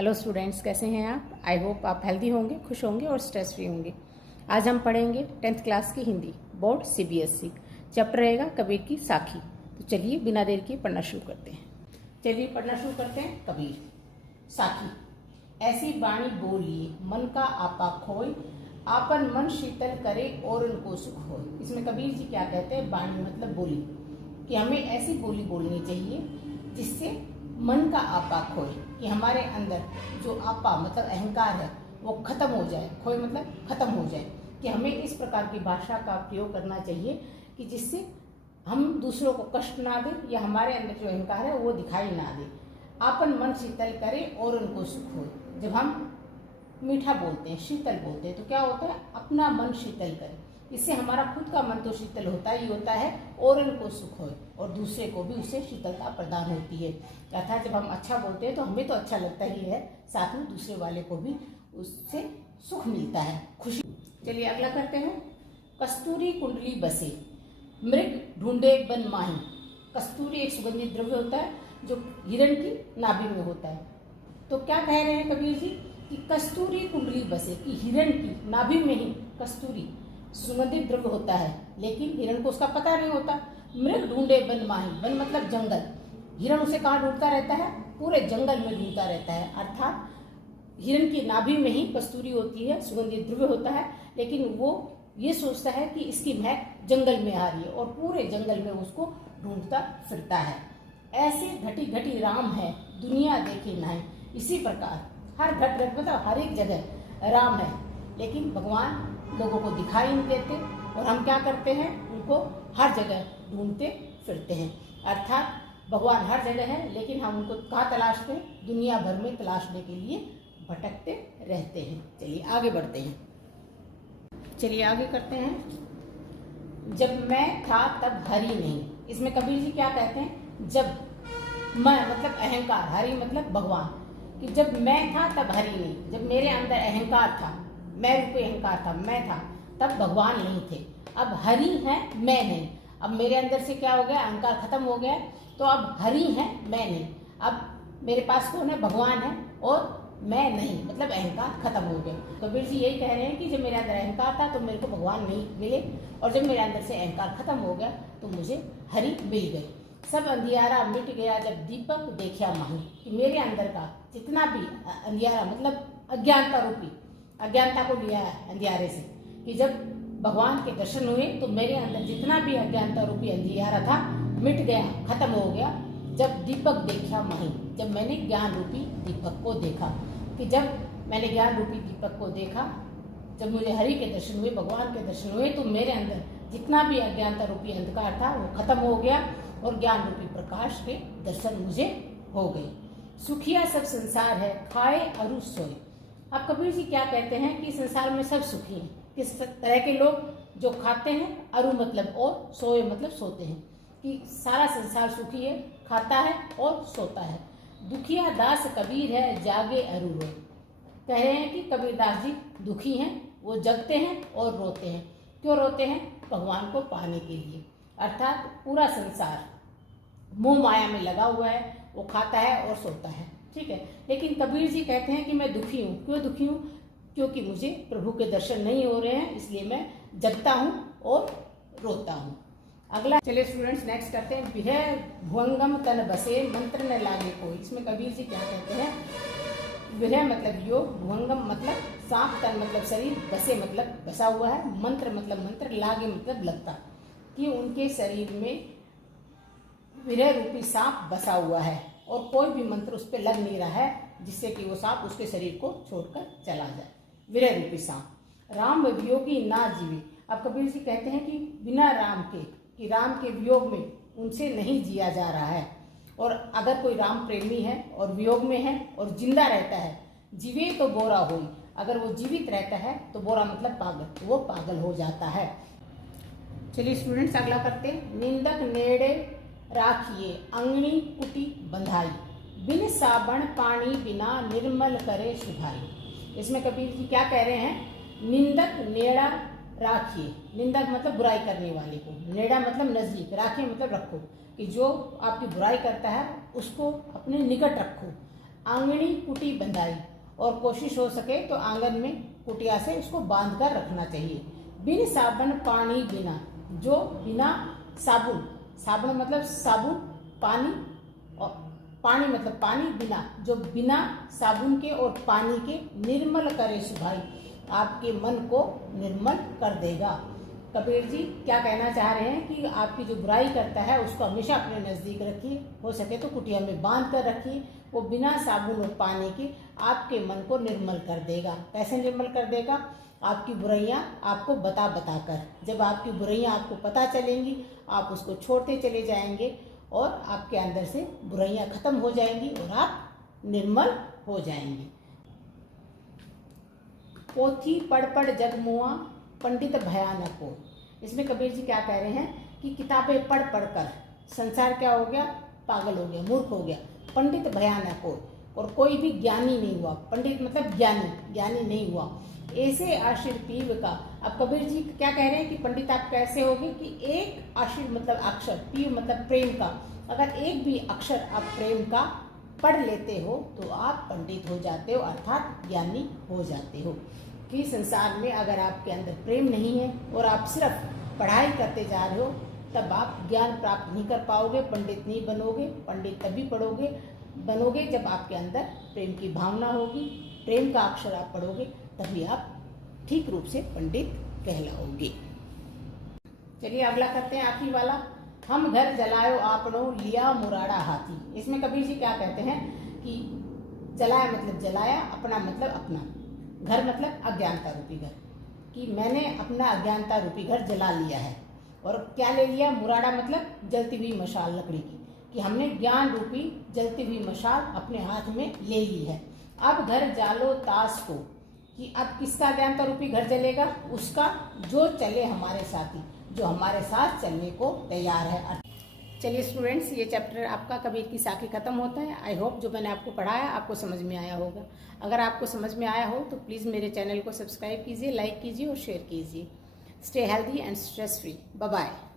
Hello students, कैसे हैं आप? आई होप आप हेल्दी होंगे, खुश होंगे और स्ट्रेस फ्री होंगे। आज हम पढ़ेंगे 10th क्लास की हिंदी बोर्ड CBSE। चैप्टर रहेगा कबीर की साखी। तो चलिए बिना देर के पढ़ना शुरू करते हैं। चलिए पढ़ना शुरू करते हैं। कबीर साखी। ऐसी बाणी बोलिए मन का आपा खोए, आपन मन शीतल करे और उनको सुख हो। इसमें कबीर जी क्या कहते हैं? बाणी मतलब बोली, कि हमें ऐसी बोली बोलनी चाहिए जिससे मन का आपा खोए, कि हमारे अंदर जो आपा मतलब अहंकार है वो खत्म हो जाए। खोए मतलब खत्म हो जाए। कि हमें इस प्रकार की भाषा का प्रयोग करना चाहिए कि जिससे हम दूसरों को कष्ट ना दें या हमारे अंदर जो अहंकार है वो दिखाई ना दे। आपन मन शीतल करे और उनको सुख हो। जब हम मीठा बोलते हैं, शीतल बोलते हैं, तो क्या होता है? अपना मन शीतल करे। इससे हमारा खुद का मन तो शीतल होता ही होता है और उनको सुख हो, और दूसरे को भी उससे शीतलता प्रदान होती है। अर्थात जब हम अच्छा बोलते हैं तो हमें तो अच्छा लगता ही है, साथ में दूसरे वाले को भी उससे सुख मिलता है, खुशी। चलिए अगला करते हैं। कस्तूरी कुंडली बसे, मृग ढूंढे बन माही। कस्तूरी एक सुगंधित द्रव्य होता है जो हिरण की नाभि में होता है। तो क्या कह रहे हैं कबीर जी कि कस्तूरी कुंडली बसे, कि हिरण की नाभि में ही कस्तूरी सुगंधित द्रव्य होता है, लेकिन हिरण को उसका पता नहीं होता। मृग ढूंढे वन माही, वन मतलब जंगल। हिरण उसे कहाँ ढूंढता रहता है? पूरे जंगल में ढूंढता रहता है। अर्थात हिरण की नाभि में ही कस्तूरी होती है, सुगंधित द्रव्य होता है, लेकिन वो ये सोचता है कि इसकी महक जंगल में आ रही है और पूरे जंगल में उसको ढूंढता फिरता है। ऐसे घटी घटी राम है, दुनिया देखे नहीं। इसी प्रकार हर घट घट मतलब हर एक जगह राम है, लेकिन भगवान लोगों को दिखाई नहीं देते और हम क्या करते हैं? उनको हर जगह ढूंढते फिरते हैं। अर्थात भगवान हर जगह है, लेकिन हम उनको कहाँ तलाशते हैं? दुनिया भर में तलाशने के लिए भटकते रहते हैं। चलिए आगे बढ़ते हैं। चलिए आगे करते हैं। जब मैं था तब हरि नहीं। इसमें कबीर जी क्या कहते हैं? जब मैं मतलब अहंकार, हरि मतलब भगवान, कि जब मैं था तब हरि नहीं। जब मेरे अंदर अहंकार था, मैं रूपी अहंकार था, मैं था, तब भगवान नहीं थे। अब हरि है, मैं नहीं। अब मेरे अंदर से क्या हो गया? अहंकार खत्म हो गया, तो अब हरि है, मैं नहीं। अब मेरे पास कौन है? भगवान है और मैं नहीं, मतलब अहंकार खत्म हो गया। तो कबीर जी यही कह रहे हैं कि जब मेरे अंदर अहंकार था तो मेरे को भगवान नहीं मिले, और जब मेरे अंदर से अहंकार खत्म हो गया तो मुझे हरि मिल गई। सब अंधियारा मिट गया जब दीपक देखा माही, कि मेरे अंदर का जितना भी अंधियारा मतलब अज्ञानता रूपी, अज्ञानता को लिया है अंधियारे से, कि जब भगवान के दर्शन हुए तो मेरे अंदर जितना भी अज्ञानता रूपी अंधियारा था मिट गया, खत्म हो गया। जब दीपक देखा माही, जब मैंने ज्ञान रूपी दीपक को देखा, कि जब मैंने ज्ञान रूपी दीपक को देखा, जब मुझे हरि के दर्शन हुए, भगवान के दर्शन हुए, तो मेरे अंदर जितना भी अज्ञानता रूपी अंधकार था वो खत्म हो गया और ज्ञान रूपी प्रकाश के दर्शन मुझे हो गए। सुखिया सब संसार है, खाए अरु सोए। अब कबीर जी क्या कहते हैं कि संसार में सब सुखी हैं। किस तरह के लोग? जो खाते हैं, अरु मतलब और, सोए मतलब सोते हैं, कि सारा संसार सुखी है, खाता है और सोता है। दुखिया दास कबीर है, जागे अरु रोए। कह रहे हैं कि कबीरदास जी दुखी हैं, वो जगते हैं और रोते हैं। क्यों रोते हैं? भगवान को पाने के लिए। अर्थात पूरा संसार मोह माया में लगा हुआ है, वो खाता है और सोता है, ठीक है। लेकिन कबीर जी कहते हैं कि मैं दुखी हूँ। क्यों दुखी हूँ? क्योंकि मुझे प्रभु के दर्शन नहीं हो रहे हैं, इसलिए मैं जगता हूँ और रोता हूँ। अगला चलिए स्टूडेंट्स नेक्स्ट करते हैं। विह भुवंगम तन बसे, मंत्र न लागे कोई। इसमें कबीर जी क्या कहते हैं? विरह मतलब योग, भुवंगम मतलब सांप, तन मतलब शरीर, बसे मतलब बसा हुआ है, मंत्र मतलब मंत्र, लागे मतलब लगता, कि उनके शरीर में विरह रूपी सांप बसा हुआ है और कोई भी मंत्र उस पर लग नहीं रहा है जिससे कि वो सांप उसके शरीर को छोड़कर चला जाए। विरह रूपी सांप। राम वियोगी ना जीवे। अब कबीर जी कहते हैं कि बिना राम के, कि राम के वियोग में उनसे नहीं जिया जा रहा है। और अगर कोई राम प्रेमी है और वियोग में है और जिंदा रहता है, जीवे तो बोरा होई, अगर वो जीवित रहता है तो बोरा मतलब पागल, वो पागल हो जाता है। चलिए स्टूडेंट्स अगला करते हैं। निंदक नेड़े राखिए, अंगनी कुटी बंधाई, बिन साबण पानी बिना निर्मल करे सुधाई। इसमें कबीर जी क्या कह रहे हैं? निंदक नेड़ा राखिए। निंदक मतलब बुराई करने वाले को, नेड़ा मतलब नजदीक, राखिए मतलब रखो, कि जो आपकी बुराई करता है उसको अपने निकट रखो। आंगनी कुटी बंधाई, और कोशिश हो सके तो आंगन में कुटिया से उसको बांध कर रखना चाहिए। बिन साबुन पानी बिना, जो बिना साबुन, साबुन मतलब साबुन, पानी, और पानी मतलब पानी, बिना, जो बिना साबुन के और पानी के निर्मल करे सुभाई, आपके मन को निर्मल कर देगा। कबीर जी क्या कहना चाह रहे हैं कि आपकी जो बुराई करता है उसको हमेशा अपने नज़दीक रखिए, हो सके तो कुटिया में बांध कर रखिए, वो बिना साबुन और पानी के आपके मन को निर्मल कर देगा। कैसे निर्मल कर देगा? आपकी बुराइयां आपको बता बता कर। जब आपकी बुराइयां आपको पता चलेंगी, आप उसको छोड़ते चले जाएंगे और आपके अंदर से बुराइयां खत्म हो जाएंगी और आप निर्मल हो जाएंगे। पोथी पढ़ पढ़ जग मुआ, पंडित भयानक हो। इसमें कबीर जी क्या कह रहे हैं कि किताबें पढ़ पढ़ कर संसार क्या हो गया? पागल हो गया, मूर्ख हो गया। पंडित भयानक हो, और कोई भी ज्ञानी नहीं हुआ। पंडित मतलब ज्ञानी, ज्ञानी नहीं हुआ। ऐसे आशिर पीव का, अब कबीर जी क्या कह रहे हैं कि पंडित आप कैसे होगे? कि एक आशिर मतलब अक्षर, पीव मतलब प्रेम का, अगर एक भी अक्षर आप प्रेम का पढ़ लेते हो तो आप पंडित हो जाते हो, अर्थात ज्ञानी हो जाते हो। कि संसार में अगर आपके अंदर प्रेम नहीं है और आप सिर्फ पढ़ाई करते जा रहे हो, तब आप ज्ञान प्राप्त नहीं कर पाओगे, पंडित नहीं बनोगे। पंडित तभी बनोगे जब आपके अंदर प्रेम की भावना होगी, प्रेम का अक्षर आप पढ़ोगे, तभी आप ठीक रूप से पंडित कहलाओगे। चलिए अगला करते हैं, आखिरी वाला। हम घर जलायो आपनो, लिया मुराड़ा हाथी। इसमें कबीर जी क्या कहते हैं कि जलाया मतलब जलाया, अपना मतलब अपना, घर मतलब अज्ञानता रूपी घर, कि मैंने अपना अज्ञानता रूपी घर जला लिया है। और क्या ले लिया? मुराड़ा मतलब जलती हुई मशाल लकड़ी की, कि हमने ज्ञान रूपी जलती हुई मशाल अपने हाथ में ले ली है। अब घर जालो ताश को, कि अब किसका अज्ञानता रूपी घर जलेगा? उसका जो चले हमारे साथी, जो हमारे साथ चलने को तैयार है। चलिए स्टूडेंट्स, ये चैप्टर आपका कबीर की साखी खत्म होता है। आई होप जो मैंने आपको पढ़ाया आपको समझ में आया होगा। अगर आपको समझ में आया हो तो प्लीज़ मेरे चैनल को सब्सक्राइब कीजिए, लाइक कीजिए और शेयर कीजिए। Stay healthy and stress free. Bye bye.